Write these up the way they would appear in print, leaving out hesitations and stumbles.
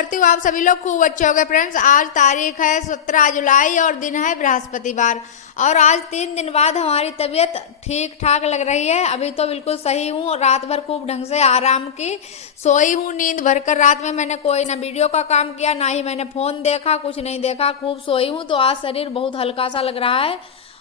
करती हूँ आप सभी लोग खूब अच्छे हो गए। फ्रेंड्स, आज तारीख है 17 जुलाई और दिन है बृहस्पतिवार। और आज 3 दिन बाद हमारी तबीयत ठीक ठाक लग रही है। अभी तो बिल्कुल सही हूँ और रात भर खूब ढंग से आराम की सोई हूँ। नींद भरकर रात में मैंने कोई ना वीडियो का काम किया, ना ही मैंने फ़ोन देखा, कुछ नहीं देखा, खूब सोई हूँ। तो आज शरीर बहुत हल्का सा लग रहा है।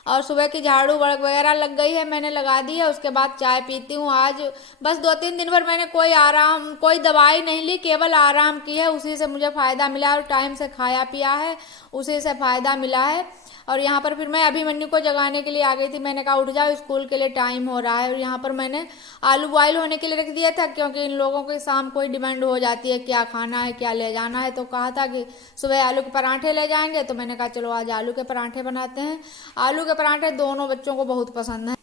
और सुबह की झाड़ू वगैरह लग गई है, मैंने लगा दी है। उसके बाद चाय पीती हूँ। आज बस 2-3 दिन भर मैंने कोई दवाई नहीं ली, केवल आराम की है। उसी से मुझे फ़ायदा मिला और टाइम से खाया पिया है, उसी से फ़ायदा मिला है। और यहाँ पर फिर मैं अभिमन्यु को जगाने के लिए आ गई थी। मैंने कहा उठ जाओ, स्कूल के लिए टाइम हो रहा है। और यहाँ पर मैंने आलू बॉयल होने के लिए रख दिया था, क्योंकि इन लोगों की शाम को ही डिमांड हो जाती है क्या खाना है, क्या ले जाना है। तो कहा था कि सुबह आलू के पराठे ले जाएंगे, तो मैंने कहा चलो आज आलू के पराठे बनाते हैं। आलू के पराठे दोनों बच्चों को बहुत पसंद है।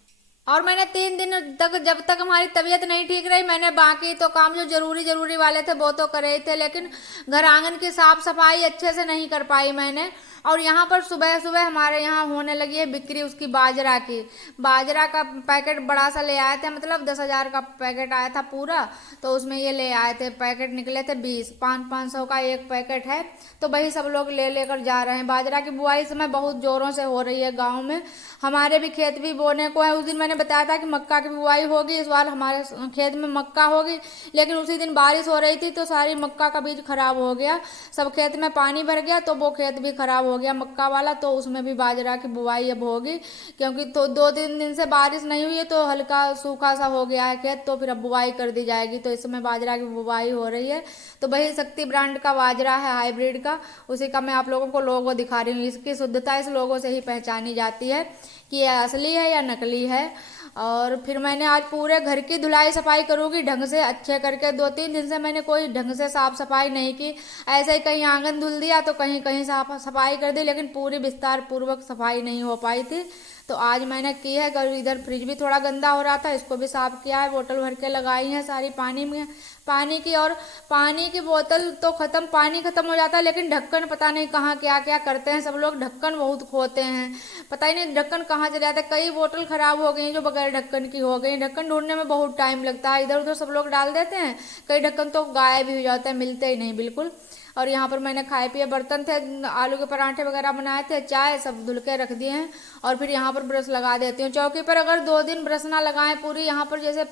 और मैंने 3 दिन तक, जब तक हमारी तबीयत नहीं ठीक रही, मैंने बाकी तो काम जो जरूरी वाले थे वो तो करे ही थे, लेकिन घर आंगन की साफ सफाई अच्छे से नहीं कर पाई मैंने। और यहाँ पर सुबह सुबह हमारे यहाँ होने लगी है बिक्री उसकी बाजरा की। बाजरा का पैकेट बड़ा सा ले आए थे, मतलब 10,000 का पैकेट आया था पूरा। तो उसमें ये ले आए थे, पैकेट निकले थे 20, 500 का एक पैकेट है। तो वही सब लोग लेकर जा रहे हैं। बाजरा की बुआई इस समय बहुत जोरों से हो रही है गाँव में। हमारे भी खेत भी बोने को है। उस दिन मैंने बताया था कि मक्का की बुआई होगी, इस बार हमारे खेत में मक्का होगी। लेकिन उसी दिन बारिश हो रही थी तो सारी मक्का का बीज खराब हो गया, सब खेत में पानी भर गया, तो वो खेत भी खराब हो गया मक्का वाला। तो उसमें भी बाजरा की बुआई अब होगी, क्योंकि तो 2-3 दिन से बारिश नहीं हुई है, तो हल्का सूखा सा हो गया है खेत। तो फिर अब बुआई कर दी जाएगी। तो इस समय बाजरा की बुआई हो रही है। तो वही शक्ति ब्रांड का बाजरा है, हाइब्रिड का, उसी का मैं आप लोगों को लोगो दिखा रही हूँ। इसकी शुद्धता इस लोगों से ही पहचानी जाती है कि यह असली है या नकली है। और फिर मैंने आज पूरे घर की धुलाई सफाई करूँगी ढंग से अच्छे करके। 2-3 दिन से मैंने कोई ढंग से साफ सफाई नहीं की। ऐसे ही कहीं आंगन धुल दिया तो कहीं कहीं साफ सफाई कर दी, लेकिन पूरी विस्तार पूर्वक सफाई नहीं हो पाई थी। तो आज मैंने की है। इधर फ्रिज भी थोड़ा गंदा हो रहा था, इसको भी साफ किया है। बोतल भर के लगाई है सारी पानी में, पानी की। और पानी की बोतल तो खत्म, पानी खत्म हो जाता है, लेकिन ढक्कन पता नहीं कहाँ क्या क्या करते हैं सब लोग। ढक्कन बहुत खोते हैं, पता ही नहीं ढक्कन कहाँ चले जाते हैं। कई बोतल खराब हो गई जो बगैर ढक्कन की हो गई। ढक्कन ढूंढने में बहुत टाइम लगता है, इधर उधर सब लोग डाल देते हैं। कई ढक्कन तो गायब भी हो जाते हैं, मिलते ही नहीं बिल्कुल। और यहाँ पर मैंने खाए पिए बर्तन थे, आलू के पराठे वगैरह बनाए थे, चाय सब धुल के रख दिए हैं। और फिर यहाँ पर ब्रश लगा देती हूँ चौकी पर। अगर 2 दिन ब्रश ना लगाएं पूरी, यहाँ पर जैसे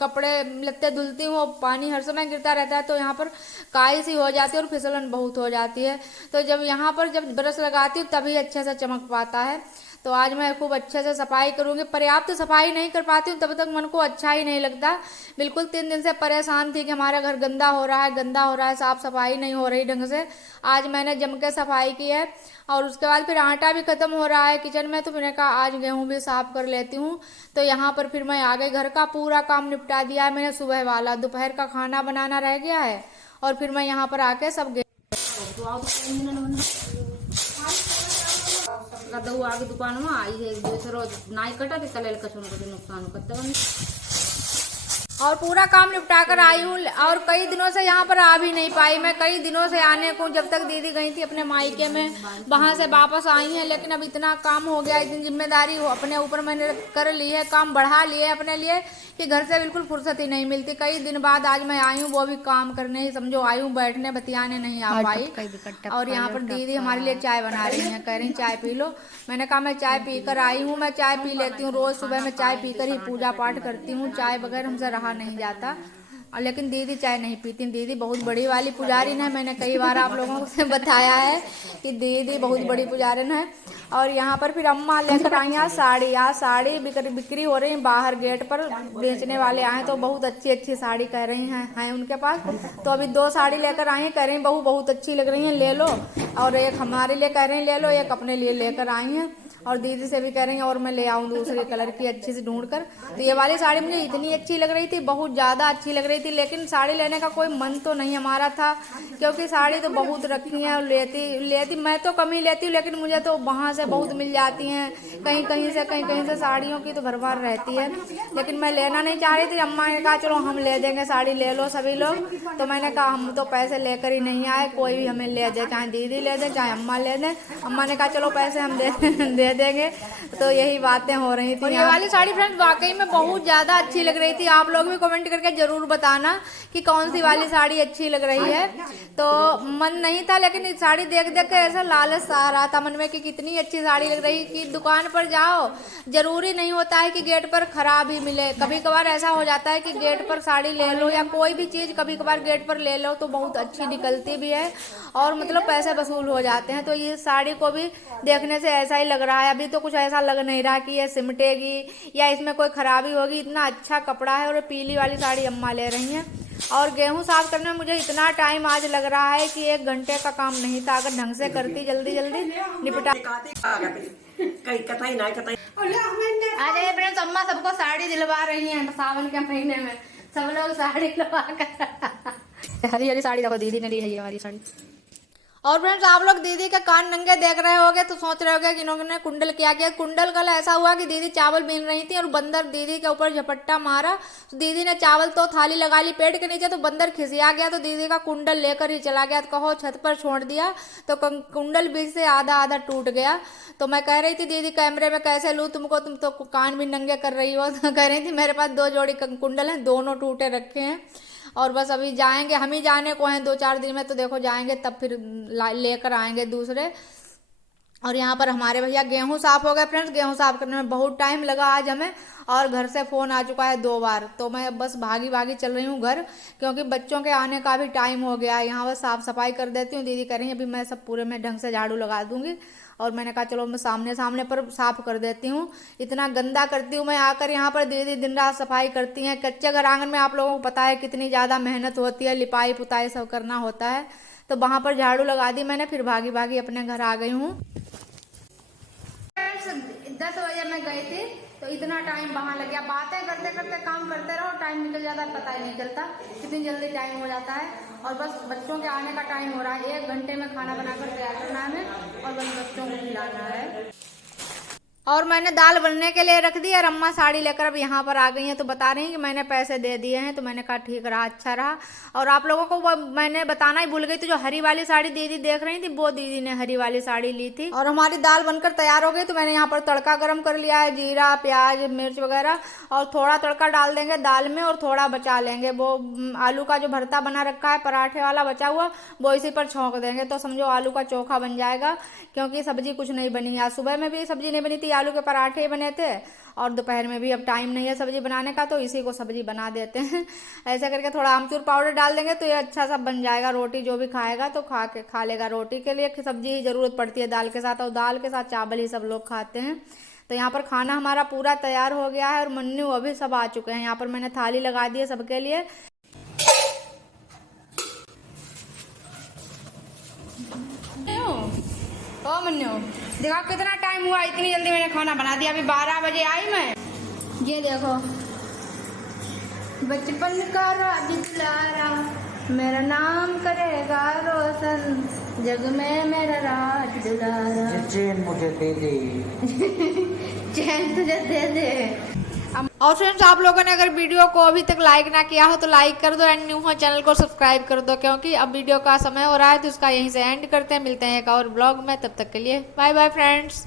कपड़े लत्ते धुलती हूँ, पानी हर समय गिरता रहता है, तो यहाँ पर काई सी हो जाती है और फिसलन बहुत हो जाती है। तो जब यहाँ पर जब ब्रश लगाती हूँ तभी अच्छे से चमक पाता है। तो आज मैं खूब अच्छे से सफाई करूँगी। पर्याप्त सफाई नहीं कर पाती हूँ तब तक मन को अच्छा ही नहीं लगता। बिल्कुल 3 दिन से परेशान थी कि हमारा घर गंदा हो रहा है, साफ सफाई नहीं हो रही ढंग से। आज मैंने जम के सफाई की है। और उसके बाद फिर आटा भी खत्म हो रहा है किचन में, तो मैंने कहा आज गेहूँ भी साफ कर लेती हूँ। तो यहाँ पर फिर मैं आ गई, घर का पूरा काम निपटा दिया है मैंने सुबह वाला। दोपहर का खाना बनाना रह गया है। और फिर मैं यहाँ पर आके सब आगे दुकान में आई है रोज नाई कटा के कल नुकसान करते। और पूरा काम निपटा कर आई हूँ। और कई दिनों से यहाँ पर आ भी नहीं पाई मैं, कई दिनों से आने को, जब तक दीदी गई थी अपने मायके में, वहाँ से वापस आई हैं। लेकिन अब इतना काम हो गया, इतनी जिम्मेदारी अपने ऊपर मैंने कर ली है, काम बढ़ा लिए अपने लिए, कि घर से बिल्कुल फुर्सत ही नहीं मिलती। कई दिन बाद आज मैं आई हूँ, वो भी काम करने ही समझो आई हूँ, बैठने बतियाने नहीं आ पाई। और यहाँ पर दीदी हमारे लिए चाय बना रही हैं, कह रही चाय पी लो। मैंने कहा मैं चाय पी कर आई हूँ, मैं चाय पी लेती हूँ रोज सुबह। मैं चाय पीकर ही पूजा पाठ करती हूँ, चाय बगैर हमसे रहा नहीं जाता। और लेकिन दीदी चाय नहीं पीती। दीदी बहुत बड़ी वाली पुजारिन है, मैंने कई बार आप लोगों से बताया है कि दीदी बहुत बड़ी पुजारिन है। और यहाँ पर फिर अम्मा लेकर आई हैं साड़ी। आज साड़ी बिक्री हो रही है बाहर गेट पर, बेचने वाले आए तो बहुत अच्छी अच्छी साड़ी कह रही हैं उनके पास। तो अभी 2 साड़ी लेकर आई हैं, कह रही बहू बहुत अच्छी लग रही हैं, ले लो। और एक हमारे लिए कह रही हैं ले लो, एक अपने लिए लेकर आई हैं। और दीदी से भी कह रही हैं और मैं ले आऊँ दूसरे कलर की अच्छी से ढूंढ कर। तो ये वाली साड़ी मुझे इतनी अच्छी लग रही थी, बहुत ज़्यादा अच्छी लग रही थी, लेकिन साड़ी लेने का कोई मन तो नहीं हमारा था, क्योंकि साड़ी तो बहुत रखी है। और लेती मैं तो कम ही लेती हूँ, लेकिन मुझे तो वहाँ से बहुत मिल जाती हैं, कहीं कहीं से साड़ियों की तो भरमार रहती है। लेकिन मैं लेना नहीं चाह रही थी। अम्मा ने कहा चलो हम ले देंगे साड़ी, ले लो सभी लोग। तो मैंने कहा हम तो पैसे लेकर ही नहीं आए, कोई भी हमें ले दे, चाहे दीदी ले दे चाहे अम्मा ले दे। अम्मा ने कहा चलो पैसे हम दे देंगे। तो यही बातें हो रही थी। ये वाली साड़ी फ्रेंड्स वाकई में बहुत ज़्यादा अच्छी लग रही थी। आप लोग भी कमेंट करके ज़रूर बताना कि कौन सी वाली साड़ी अच्छी लग रही है। तो मन नहीं था, लेकिन इस साड़ी देख देख कर ऐसा लालच आ रहा था मन में कि कितनी अच्छी साड़ी लग रही। कि दुकान पर जाओ, ज़रूरी नहीं होता है कि गेट पर ख़राब ही मिले। कभी कभार ऐसा हो जाता है कि गेट पर साड़ी ले लो या कोई भी चीज़ कभी कभार गेट पर ले लो तो बहुत अच्छी निकलती भी है और मतलब पैसे वसूल हो जाते हैं। तो ये साड़ी को भी देखने से ऐसा ही लग रहा है। अभी तो कुछ ऐसा लग नहीं रहा कि ये सिमटेगी या इसमें कोई खराबी होगी। इतना अच्छा कपड़ा है। और पीली वाली साड़ी अम्मा ले रही हैं। और गेहूं साफ करने में मुझे इतना टाइम आज लग रहा है कि 1 घंटे का काम नहीं था। अगर ढंग से करती जल्दी जल्दी निपटा। आज फ्रेंड्स अम्मा सबको साड़ी दिलवा रही हैं सावन के महीने में। सब लोग साड़ी दिलवा कर हरी हरी साड़ी देखो दीदी ने ली है ये हमारी साड़ी। और फ्रेंड्स आप लोग दीदी के कान नंगे देख रहे होगे तो सोच रहे होगे कि इन्होंने कुंडल क्या किया। कुंडल कल ऐसा हुआ कि दीदी चावल बीन रही थी और बंदर दीदी के ऊपर झपट्टा मारा। तो दीदी ने चावल तो थाली लगा ली पेट के नीचे, तो बंदर खिसिया गया तो दीदी का कुंडल लेकर ही चला गया। तो कहो छत पर छोड़ दिया तो कुंडल बीच से आधा आधा टूट गया। तो मैं कह रही थी दीदी कैमरे में कैसे लूँ तुमको, तुम तो कान भी नंगे कर रही हो। तो कह रही थी मेरे पास 2 जोड़ी कुंडल हैं, दोनों टूटे रखे हैं। और बस अभी जाएंगे, हम ही जाने को हैं 2-4 दिन में। तो देखो जाएंगे तब फिर लेकर आएंगे दूसरे। और यहाँ पर हमारे भैया गेहूं साफ हो गए फ्रेंड्स। गेहूं साफ करने में बहुत टाइम लगा आज हमें। और घर से फ़ोन आ चुका है 2 बार। तो मैं बस भागी भागी चल रही हूँ घर, क्योंकि बच्चों के आने का भी टाइम हो गया है। यहाँ बस साफ़ सफाई कर देती हूँ। दीदी कह रही है अभी मैं सब पूरे में ढंग से झाड़ू लगा दूंगी। और मैंने कहा चलो मैं सामने सामने पर साफ कर देती हूँ। इतना गंदा करती हूँ मैं आकर यहाँ पर। दीदी दिन रात सफाई करती हैं। कच्चे घर आंगन में आप लोगों को पता है कितनी ज़्यादा मेहनत होती है, लिपाई पुताई सब करना होता है। तो वहाँ पर झाड़ू लगा दी मैंने, फिर भागी भागी अपने घर आ गई हूँ। 10 बजे मैं गई थी तो इतना टाइम वहाँ लग गया। बातें करते करते काम करते रहो, टाइम निकल जाता है, पता ही नहीं चलता कितनी जल्दी टाइम हो जाता है। और बस बच्चों के आने का टाइम हो रहा है। 1 घंटे में खाना बनाकर तैयार करना है और बस बच्चों को खिलाना है। और मैंने दाल बनने के लिए रख दी और अम्मा साड़ी लेकर अब यहाँ पर आ गई हैं। तो बता रही हैं कि मैंने पैसे दे दिए हैं। तो मैंने कहा ठीक रहा, अच्छा रहा। और आप लोगों को मैंने बताना ही भूल गई थी, जो हरी वाली साड़ी दीदी देख रही थी वो दीदी ने हरी वाली साड़ी ली थी। और हमारी दाल बनकर तैयार हो गई। तो मैंने यहाँ पर तड़का गर्म कर लिया है, जीरा प्याज मिर्च वगैरह। और थोड़ा तड़का डाल देंगे दाल में और थोड़ा बचा लेंगे। वो आलू का जो भरता बना रखा है पराठे वाला बचा हुआ, वो इसी पर छोंक देंगे। तो समझो आलू का चोखा बन जाएगा। क्योंकि सब्जी कुछ नहीं बनी। आज सुबह में भी सब्जी नहीं बनी थी, आलू के पराठे बने थे। और दोपहर में भी अब टाइम नहीं है सब्जी बनाने का, तो इसी को सब्जी बना देते हैं। ऐसे करके थोड़ा आमचूर पाउडर डाल देंगे तो ये अच्छा सा बन जाएगा। रोटी जो भी खाएगा तो खा लेगा। रोटी के लिए सब्जी की जरूरत पड़ती है दाल के साथ, और दाल के साथ चावल ही सब लोग खाते हैं। तो यहाँ पर खाना हमारा पूरा तैयार हो गया है और मन्नू अभी सब आ चुके हैं। यहाँ पर मैंने थाली लगा दी है सबके लिए। ओ मन्नू देखो कितना टाइम हुआ, इतनी जल्दी मैंने खाना बना दिया। अभी 12 बजे आई मैं। ये देखो बचपन का राज दुलारा, मेरा नाम करेगा रोशन, जग में मेरा राज दुलारा। चैन मुझे दे दे। चैन तुझे दे दे। और फ्रेंड्स आप लोगों ने अगर वीडियो को अभी तक लाइक ना किया हो तो लाइक कर दो, एंड न्यू हो चैनल को सब्सक्राइब कर दो, क्योंकि अब वीडियो का समय हो रहा है। तो इसका यहीं से एंड करते हैं। मिलते हैं एक और ब्लॉग में, तब तक के लिए बाय बाय फ्रेंड्स।